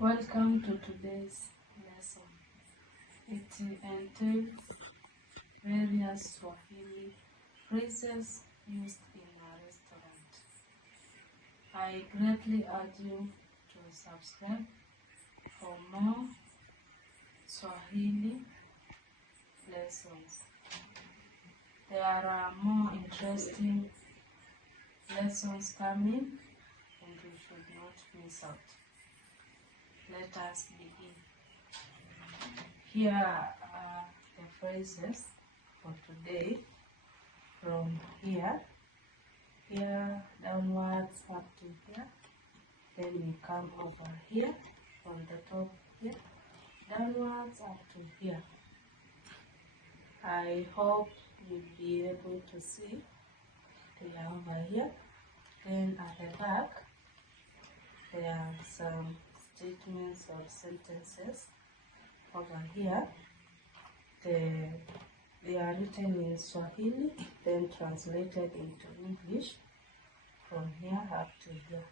Welcome to today's lesson. It entails various Swahili phrases used in a restaurant. I greatly urge you to subscribe for more Swahili lessons. There are more interesting lessons coming and you should not miss out. Let us begin. Here are the phrases for today. From here downwards up to here. Then we come over here from the top here, downwards up to here. I hope you'll be able to see they are over here. Then at the back there are some statements or sentences over here. They are written in Swahili, then translated into English from here up to here.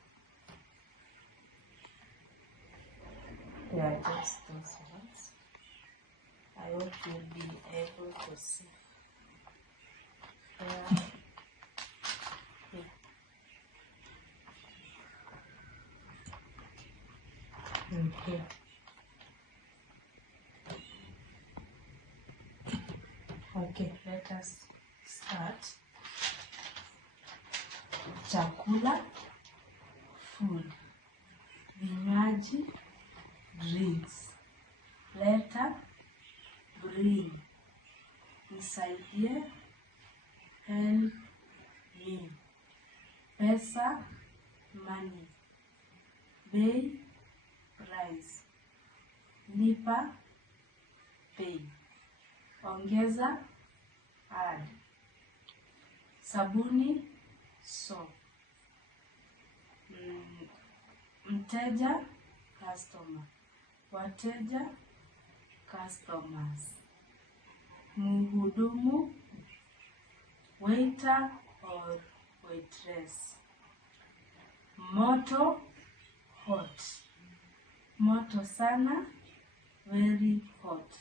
They are just those ones. I hope you'll be able to see. Here. And here. Okay, let us start. Chakula, food. Vinywaji, drinks. Leta, bring. Nisaidie, help me. Pesa, money. Bei, price. Lipa, pay. Ongeza, add. Sabuni, soap. Mteja, customer. Wateja, customers. Mhudumu, waiter or waitress. Moto, hot. Moto sana, very hot.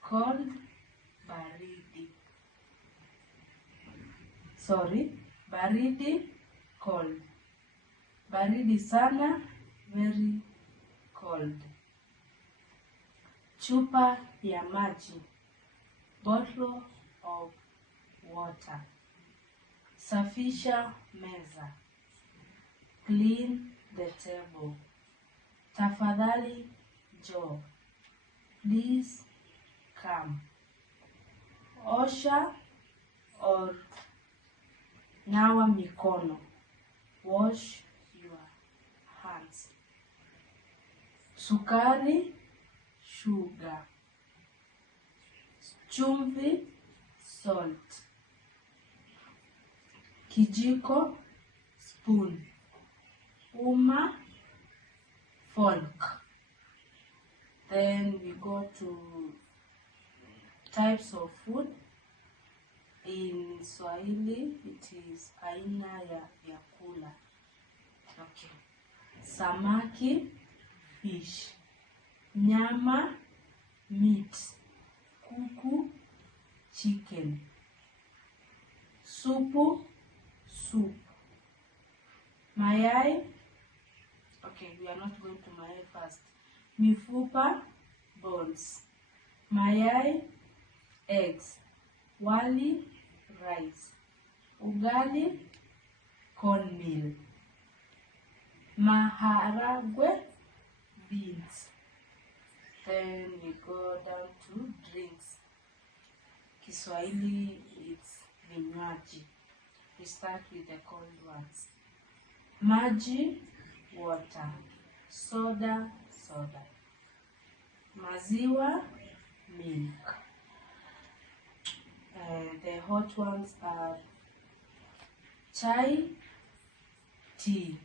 Cold, baridi. Baridi, cold. Baridi sana, very cold. Chupa ya maji, bottle of water. Safisha meza, clean the table. Tafadhali njoo, please come. Osha or nawa mikono, wash your hands. Sukari, sugar. Chumvi, salt. Kijiko, spoon. Uma, fork. Then we go to types of food. In Swahili, it is aina ya vyakula. Okay. Samaki, fish. Nyama, meat. Kuku, chicken. Supu, soup. Mayai, okay, we are not going to mayai first. Mifupa, bones. Mayai, eggs. Wali, rice. Ugali, cornmeal. Maharagwe, beans. Then we go down to drinks. Kiswahili, it's vinywaji. We start with the cold ones. Maji, water. Soda, soda. Maziwa, milk. The hot ones are chai, tea.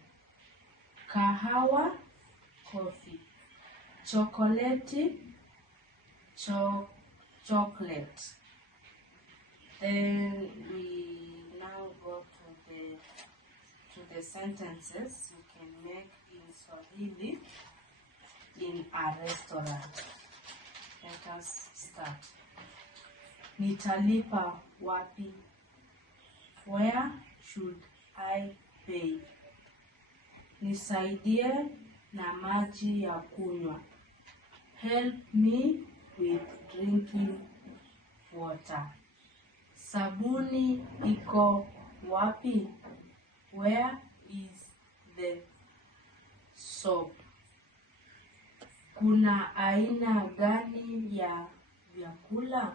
Kahawa, coffee. Chocolate, chocolate. Then we now go to the sentences you can make in Swahili. in a restaurant. Let us start. Nitalipa wapi? Where should I pay? Nisaidie na maji ya kunywa. Help me with drinking water. Sabuni iko wapi? Where is the soap? Kuna aina gani ya vyakula?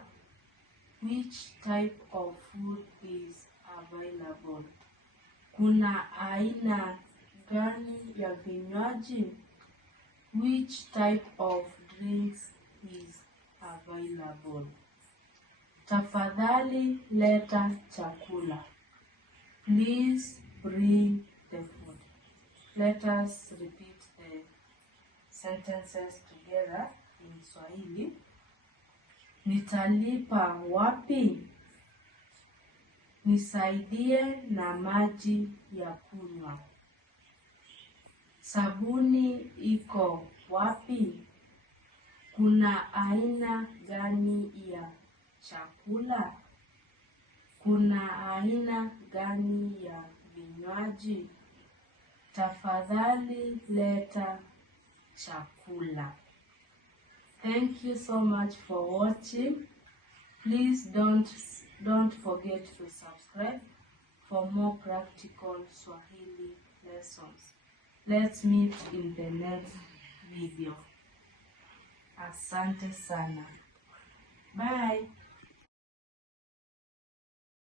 Which type of food is available? Kuna aina gani ya vinywaji? Which type of drinks is available? Tafadhali leta chakula. Please bring the food. Let us repeat the sentences together in Swahili. Nitalipa wapi? Nisaidie na maji ya kunywa. Sabuni iko wapi? Kuna aina gani ya chakula? Kuna aina gani ya vinywaji? Tafadhali leta chakula. Thank you so much for watching. Please don't forget to subscribe for more practical Swahili lessons. Let's meet in the next video. Asante sana. Bye.